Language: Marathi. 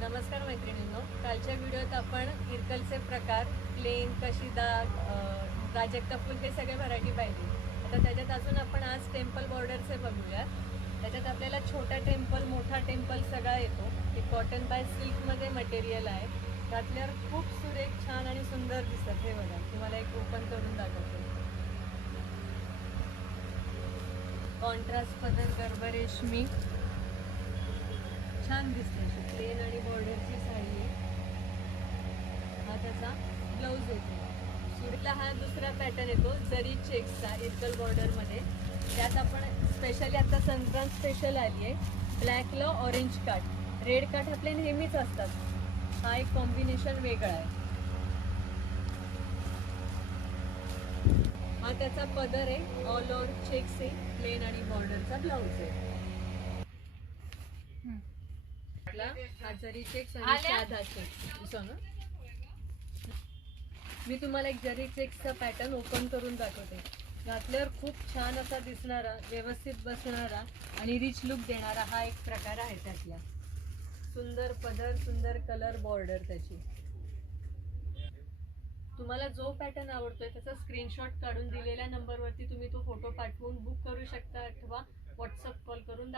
नमस्कार मैत्रिणींनो, कालच्या व्हिडिओत आपण इरकलचे प्रकार, प्लेन, कशीदार, प्राजक्ता फुल हे सगळे व्हरायटी पाहिली. आता त्याच्यात अजून आपण आज टेम्पल बॉर्डरचे बघूया. त्याच्यात आपल्याला छोटा टेम्पल, मोठा टेम्पल सगळा येतो. हे कॉटन बाय सिल्कमध्ये मटेरियल आहे. घातल्यावर खूप सुरेख, छान आणि सुंदर दिसतात. हे बघा, तुम्हाला एक ओपन करून दाखवते. कॉन्ट्रास्ट पदर, गर्भ रेशमी, छान दिसते. प्लेन आणि बॉर्डरची साडी आहे. हा त्याचा ब्लाऊज येतो. सुरीला हा दुसरा पॅटर्न येतो जरी चेक्सचा इरकल बॉर्डरमध्ये. त्यात आपण स्पेशली आता संक्रांत स्पेशल आली आहे. ब्लॅकला ऑरेंज काट, रेड काट आपले नेहमीच असतात. हा एक कॉम्बिनेशन वेगळा आहे. हा त्याचा पदर आहे, ऑल ओव्हर चेक्स आहे, प्लेन आणि बॉर्डरचा ब्लाऊज आहे. हा जरी चेक्स आणि साधा चेक्स. मी तुम्हाला एक जरी चेक्सचा पॅटर्न ओपन करून दाखवते. घातल्यावर खूप छान असा दिसणारा, व्यवस्थित बसणारा आणि रिच लुक देणारा हा एक प्रकार आहे त्यातला. सुंदर पदर, सुंदर कलर, बॉर्डर त्याची. तुम्हाला जो पॅटर्न आवडतोय त्याचा स्क्रीनशॉट काढून दिलेल्या नंबरवरती तुम्ही तो फोटो पाठवून बुक करू शकता अथवा व्हॉट्सअप कॉल करून